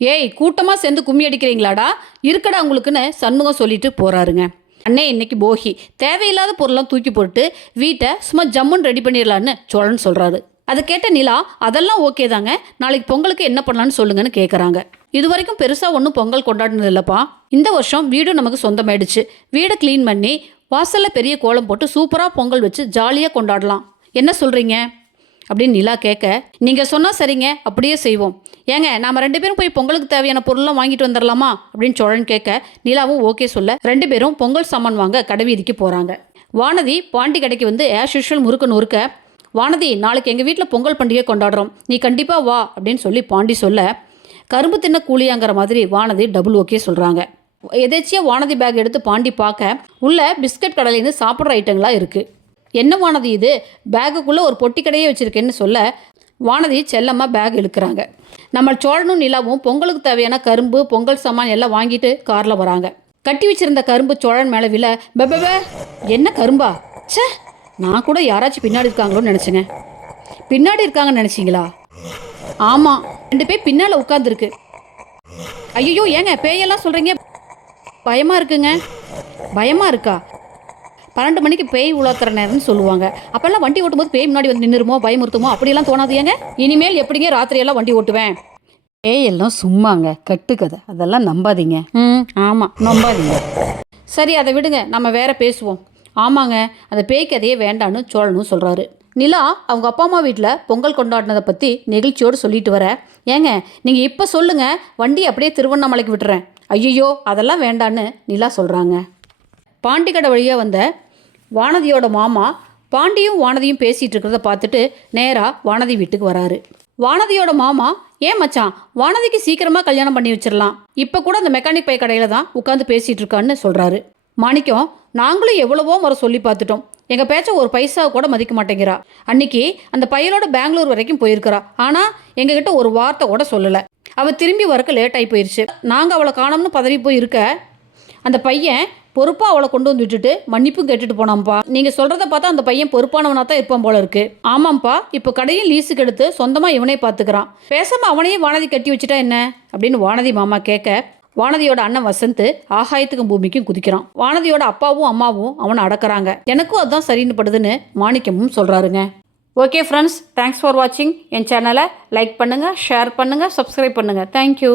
ஏய் கூட்டமாக சேர்ந்து கும்மி அடிக்கிறீங்களாடா, இருக்கடா உங்களுக்குன்னு சண்முகம் சொல்லிட்டு போகிறாருங்க. அண்ணே இன்னைக்கு போகி, தேவையில்லாத பொருள்லாம் தூக்கி போட்டு வீட்டை சும்மா ஜம்முன்னு ரெடி பண்ணிடலான்னு சோழன் சொல்கிறாரு. அதை கேட்ட நிலா அதெல்லாம் ஓகே தாங்க, நாளைக்கு பொங்கலுக்கு என்ன பண்ணலான்னு சொல்லுங்கன்னு கேட்குறாங்க. இது வரைக்கும் பெருசாக ஒன்றும் பொங்கல் கொண்டாடினது இல்லைப்பா. இந்த வருஷம் வீடும் நமக்கு சொந்தமாயிடுச்சு. வீடை க்ளீன் பண்ணி வாசலில் பெரிய கோலம் போட்டு சூப்பராக பொங்கல் வச்சு ஜாலியாக கொண்டாடலாம். என்ன சொல்கிறீங்க அப்படின்னு நிலா கேட்க, நீங்கள் சொன்னால் சரிங்க, அப்படியே செய்வோம். ஏங்க நாம் 2 பேரும் போய் பொங்கலுக்கு தேவையான பொருள்லாம் வாங்கிட்டு வந்துடலாமா அப்படின்னு சோழன் கேட்க, நிலாவும் ஓகே சொல்ல 2 பேரும் பொங்கல் சாமான் வாங்க கடைவீதிக்கு போகிறாங்க. வானதி பாண்டி கடைக்கு வந்து ஆஸ் யூஷுவல் முறுக்க நொறுக்க, வானதி நாளைக்கு எங்கள் வீட்டில் பொங்கல் பண்டிகை கொண்டாடுறோம், நீ கண்டிப்பாக வா அப்படின்னு சொல்லி பாண்டி சொல்ல, கரும்பு தின்ன கூலியாங்கிற மாதிரி வானதி டபுள் ஓகே சொல்கிறாங்க. எதேச்சியாக வானதி பேக் எடுத்து பாண்டி பார்க்க, உள்ள பிஸ்கட் கடையிலேருந்து சாப்பிட்ற ஐட்டங்களாக இருக்குது. என்ன வானதி இது, பேக்குக்குள்ளே ஒரு பொட்டி கடையே வச்சுருக்கேன்னு சொல்ல, வானதி செல்லமாக பேக் இழுக்கிறாங்க. நம்ம சோழனும் நிலாவும் பொங்கலுக்கு தேவையான கரும்பு பொங்கல் சாமான் எல்லாம் வாங்கிட்டு காரில் வராங்க. கட்டி வச்சிருந்த கரும்பு சோழன் மேலே விழ, பெபே என்ன கரும்பா, சே நான் கூட யாராச்சும் பின்னாடி இருக்காங்களோன்னு நினச்சேங்க. பின்னாடி இருக்காங்கன்னு நினச்சிங்களா? ஆமாம், 2 பேர் பின்னால் உட்காந்துருக்கு. ஐயோ ஏங்க பேயெல்லாம் சொல்கிறீங்க, பயமாக இருக்குங்க. பயமாக இருக்கா? 12 மணிக்கு பேய் உலாத்துற நேரம்னு சொல்லுவாங்க. அப்போல்லாம் வண்டி ஓட்டும்போது பேய் முன்னாடி வந்து நின்றுமோ பயமுறுத்துமோ அப்படியெல்லாம் தோணாது ஏங்க? இனிமேல் எப்படிங்க ராத்திரியெல்லாம் வண்டி ஓட்டுவேன்? பேயெல்லாம் சும்மாங்க, கட்டுக்கதை, அதெல்லாம் நம்பாதீங்க. ஆமாம் நம்பாதீங்க. சரி அதை விடுங்க, நம்ம வேற பேசுவோம். ஆமாங்க, அந்த பேய் கதையே வேண்டான்னு சோழனும் சொல்கிறாரு. நிலா அவங்க அப்பா அம்மா வீட்டில் பொங்கல் கொண்டாடினதை பற்றி நெகிழ்ச்சியோடு சொல்லிட்டு வர, ஏங்க நீங்கள் இப்போ சொல்லுங்கள், வண்டி அப்படியே திருவண்ணாமலைக்கு விட்டுறேன். ஐயோ அதெல்லாம் வேண்டான்னு நிலா சொல்கிறாங்க. பாண்டிக்கடை வழியாக வந்த வானதியோட மாமா பாண்டியும் வானதியும் பேசிகிட்டு இருக்கிறத பார்த்துட்டு நேராக வானதி வீட்டுக்கு வராரு. வானதியோட மாமா, ஏன் மச்சான் வானதிக்கு சீக்கிரமாக கல்யாணம் பண்ணி வச்சிடலாம், இப்போ கூட அந்த மெக்கானிக் பை கடையில் தான் உட்காந்து பேசிகிட்டு இருக்கான்னு சொல்கிறாரு. மாணிக்கம், நாங்களும் எவ்வளவோ முறை சொல்லி பார்த்துட்டோம், எங்கள் பேச்சை ஒரு பைசா கூட மதிக்க மாட்டேங்கிறா. அன்னைக்கு அந்த பையனோட பெங்களூர் வரைக்கும் போயிருக்கிறா, ஆனால் எங்ககிட்ட ஒரு வார்த்தை கூட சொல்லலை. அவள் திரும்பி வரக்கு லேட் ஆகி போயிடுச்சு. நாங்கள் அவளை காணோம்னு பதவி போயிருக்க, அந்த பையன் பொறுப்பாக அவளை கொண்டு வந்து விட்டுட்டு மன்னிப்பும் கேட்டுட்டு போனாம்ப்பா. நீங்கள் சொல்கிறத பார்த்தா அந்த பையன் பொறுப்பானவனாக தான் இருப்பான் போல இருக்கு. ஆமாம்ப்பா, இப்போ கடையும் லீஸுக்கு எடுத்து சொந்தமாக இவனே பார்த்துக்கிறான். பேசாமல் அவனையே வானதி கட்டி வச்சுட்டா என்ன அப்படின்னு வானதி மாமா கேட்க, வானதியோட அண்ணன் வசந்த் ஆகாயத்துக்கும் பூமிக்கும் குதிக்கிறான். வானதியோட அப்பாவும் அம்மாவும் அவனை அடக்கிறாங்க. எனக்கும் அதுதான் சரின்னு படுதுன்னு மாணிக்கமும் சொல்கிறாருங்க. ஓகே ஃப்ரெண்ட்ஸ், தேங்க்ஸ் ஃபார் வாட்சிங். என் சேனலை லைக் பண்ணுங்கள், ஷேர் பண்ணுங்கள், சப்ஸ்கிரைப் பண்ணுங்கள். தேங்க்யூ.